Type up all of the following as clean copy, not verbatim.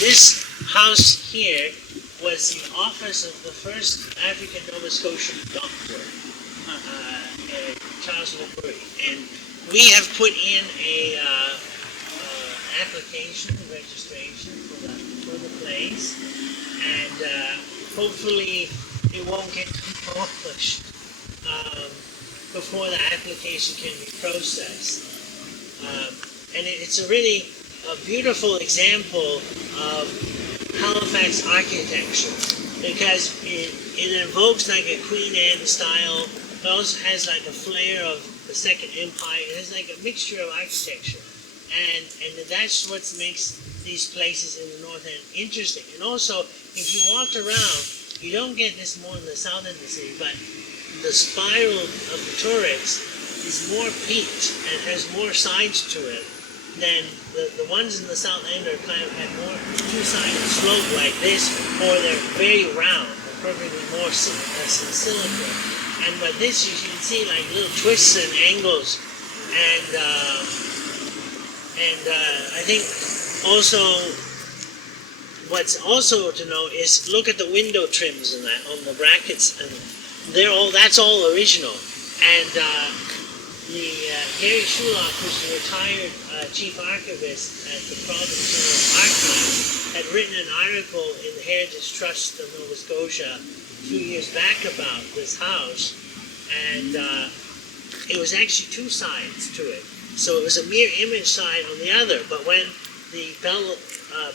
this house here was the office of the first African Nova Scotian doctor, Charles LeBury, and we have put in a application, registration for the place, and hopefully it won't get demolished before the application can be processed. And it's a really beautiful example of Halifax architecture, because it invokes like a Queen Anne style, but also has like a flair of the Second Empire. It has like a mixture of architecture, and that's what makes these places in the North End interesting. And also, if you walked around, you don't get this more in the south end of the city, but the spiral of the turrets is more peaked and has more sides to it than the ones in the south end are kind of have more two-sided slope like this, or they're very round, they're perfectly more cylinder. And but this you can see like little twists and angles, and I think also what's also to know is look at the window trims and that on the brackets, and that's all original. And Harry Shulock, who's the retired chief archivist at the Provincial Archives, had written an article in the Heritage Trust of Nova Scotia a few years back about this house, and it was actually two sides to it. So it was a mirror image side on the other, but when the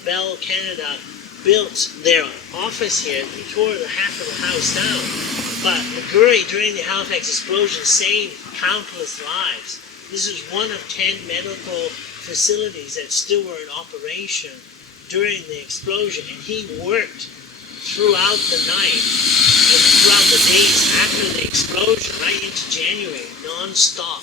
Bell Canada built their office here, they tore the half of the house down. But McGurry, during the Halifax Explosion, saved countless lives. This was one of 10 medical facilities that still were in operation during the explosion, and he worked throughout the night and throughout the days after the explosion, right into January, non-stop.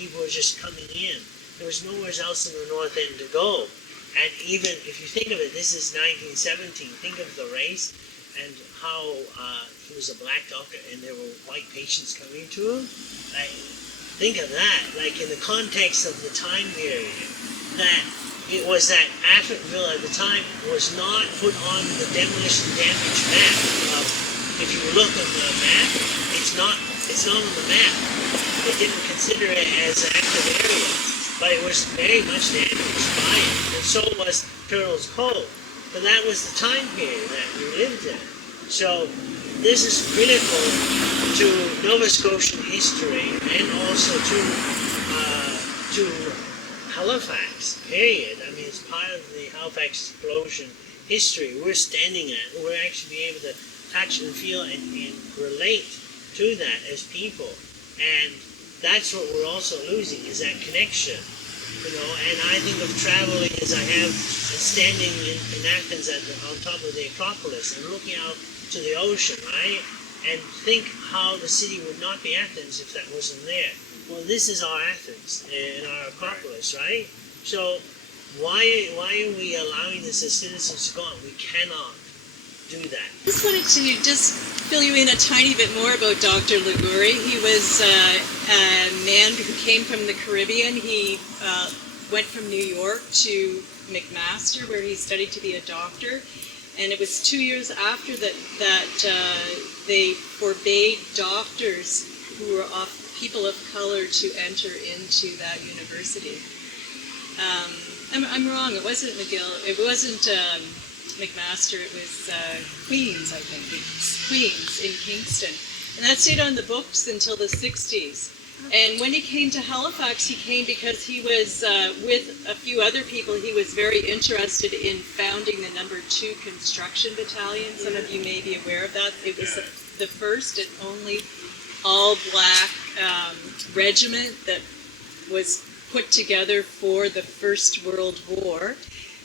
People were just coming in. There was nowhere else in the North End to go. And even if you think of it, this is 1917. Think of the race and how he was a black doctor and there were white patients coming to him. Like, think of that, like in the context of the time period, that it was that Africville at the time was not put on the demolition damage map. If you look on the map, it's not on the map. They didn't consider it as an active area, but it was very much damaged by it, and so was Turtles Cove. But that was the time period that we lived in. So this is critical to Nova Scotian history and also to Halifax, period. I mean, it's part of the Halifax Explosion history we're standing at. We're actually being able to touch and feel and relate to that as people. And that's what we're also losing, is that connection. You know, and I think of traveling as I have, and standing in Athens on top of the Acropolis and looking out to the ocean, right? And think how the city would not be Athens if that wasn't there. Well, this is our Athens and our Acropolis, right? So why are we allowing this as citizens to go on? We cannot do that. I just wanted to just fill you in a tiny bit more about Dr. Liguri. He was a man who came from the Caribbean. He went from New York to McMaster, where he studied to be a doctor. And it was 2 years after that they forbade doctors who were people of color to enter into that university. I'm wrong. It wasn't McGill. It wasn't McMaster. It was Queens, I think. Queens in Kingston. And that stayed on the books until the 60s. And when he came to Halifax, he came because he was, with a few other people, he was very interested in founding the No. 2 Construction Battalion. Some of you may be aware of that. It was the first and only all-black regiment that was put together for the First World War.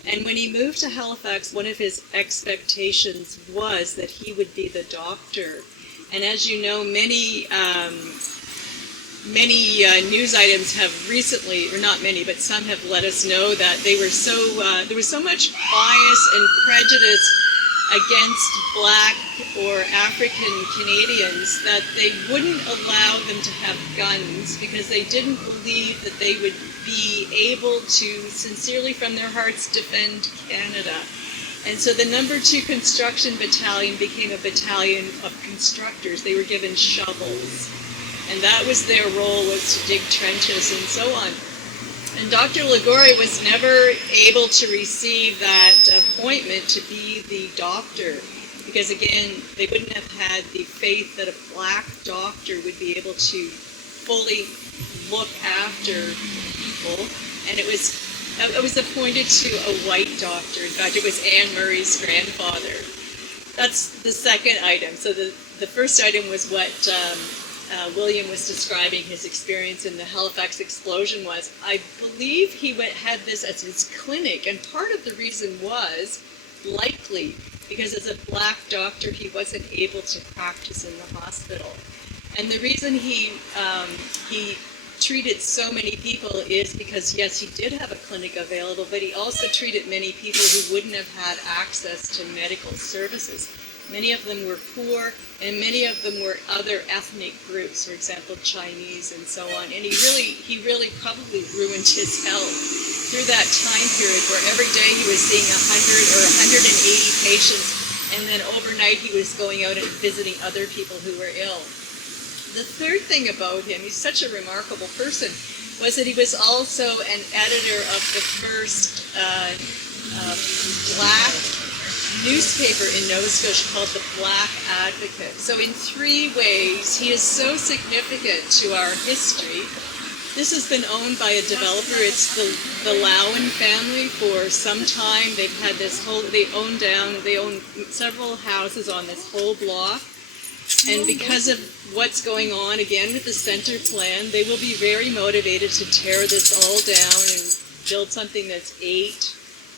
And when he moved to Halifax, one of his expectations was that he would be the doctor. And as you know, many news items have recently, or not many, but some have let us know that they were there was so much bias and prejudice against black or African Canadians that they wouldn't allow them to have guns because they didn't believe that they would be able to sincerely from their hearts defend Canada. And so the number 2 construction battalion became a battalion of constructors. They were given shovels. And that was their role, was to dig trenches and so on. And Dr. Ligori was never able to receive that appointment to be the doctor, because again, they wouldn't have had the faith that a black doctor would be able to fully look after people. And it was appointed to a white doctor. In fact, it was Anne Murray's grandfather. That's the second item. So the first item was what William was describing his experience in the Halifax Explosion was. I believe he had this as his clinic, and part of the reason was likely because as a black doctor he wasn't able to practice in the hospital. And the reason he treated so many people is because, yes, he did have a clinic available, but he also treated many people who wouldn't have had access to medical services. Many of them were poor, and many of them were other ethnic groups, for example, Chinese and so on. And he really probably ruined his health through that time period where every day he was seeing 100 or 180 patients, and then overnight he was going out and visiting other people who were ill. The third thing about him, he's such a remarkable person, was that he was also an editor of the first black newspaper in Nova Scotia called the Black Advocate. So in 3 ways, he is so significant to our history. This has been owned by a developer. It's the Lowen family for some time. They've had this whole, they own several houses on this whole block. And because of what's going on, again, with the center plan, they will be very motivated to tear this all down and build something that's 8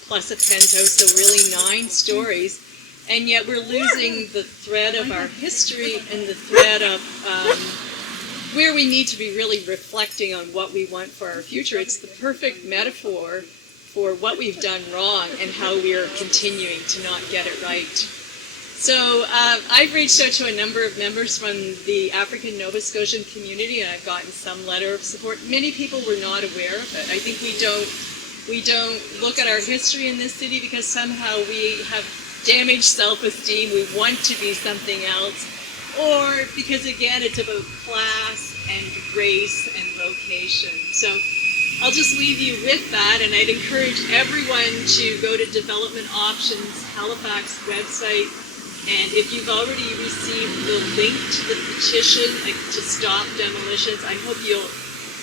plus a penthouse, so really 9 stories. And yet we're losing the thread of our history and the thread of where we need to be really reflecting on what we want for our future. It's the perfect metaphor for what we've done wrong and how we are continuing to not get it right. So I've reached out to a number of members from the African Nova Scotian community, and I've gotten some letter of support. Many people were not aware of it. I think we don't look at our history in this city because somehow we have damaged self-esteem. We want to be something else, or because again it's about class and race and location. So I'll just leave you with that, and I'd encourage everyone to go to Development Options Halifax website. And if you've already received the link to the petition to stop demolitions, I hope you'll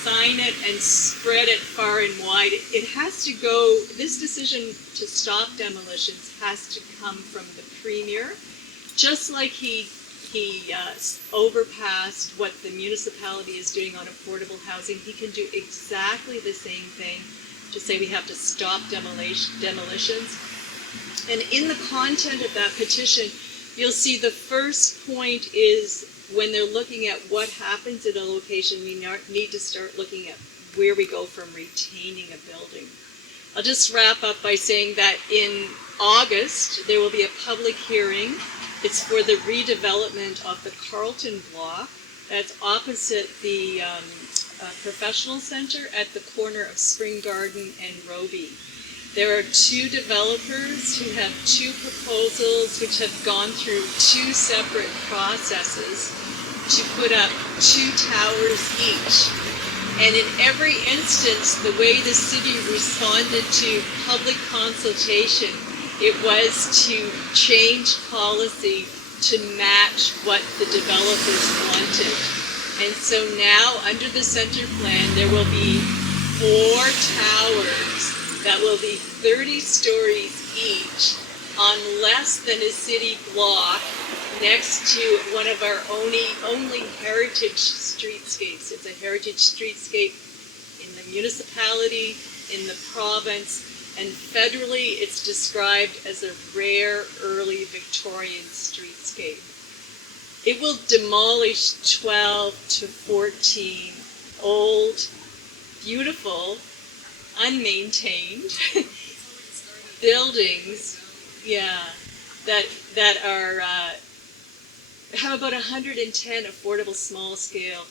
sign it and spread it far and wide. It has to go, this decision to stop demolitions has to come from the Premier, just like he overpassed what the municipality is doing on affordable housing. He can do exactly the same thing to say we have to stop demolitions. And in the content of that petition, you'll see the first point is when they're looking at what happens at a location, we need to start looking at where we go from retaining a building. I'll just wrap up by saying that in August, there will be a public hearing. It's for the redevelopment of the Carlton block. That's opposite the professional center at the corner of Spring Garden and Robie. There are 2 developers who have 2 proposals which have gone through 2 separate processes to put up 2 towers each. And in every instance, the way the city responded to public consultation, it was to change policy to match what the developers wanted. And so now, under the center plan, there will be 4 towers that will be 30 stories each on less than a city block next to one of our only heritage streetscapes. It's a heritage streetscape in the municipality, in the province, and federally it's described as a rare early Victorian streetscape. It will demolish 12 to 14 old, beautiful, unmaintained buildings, that are have about 110 affordable small-scale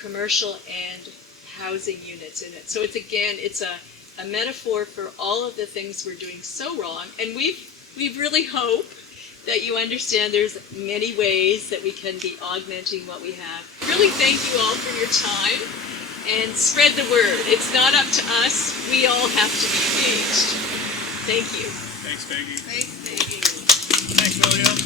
commercial and housing units in it. So it's a metaphor for all of the things we're doing so wrong, and we've we really hope that you understand there's many ways that we can be augmenting what we have. Really thank you all for your time and spread the word. It's not up to us. We all have to be engaged. Thank you. Thanks, Peggy. Thanks, Peggy. Thanks, William.